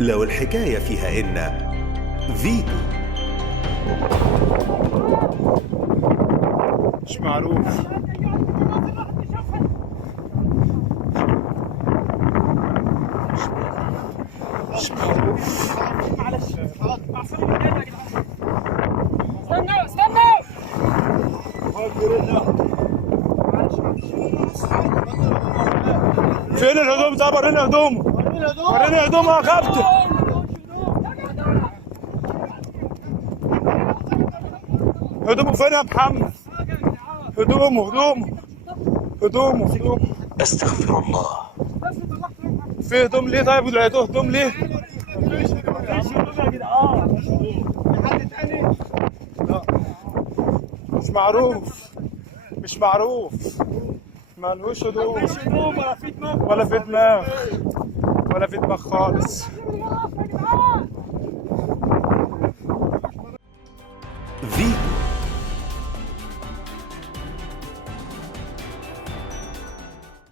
لو الحكاية فيها إن فيتو. مش معروف. مش معروف. معلش استنوا فين الهدوم؟ طب وريني هدومه. وريني هدومه يا كابتن. هدومه فين يا محمد؟ هدومه. أستغفر الله. في هدوم ليه؟ طيب لقيتوه هدوم ليه؟ مش معروف. مالوش هدوم ولا في دماغ خالص. فيتو.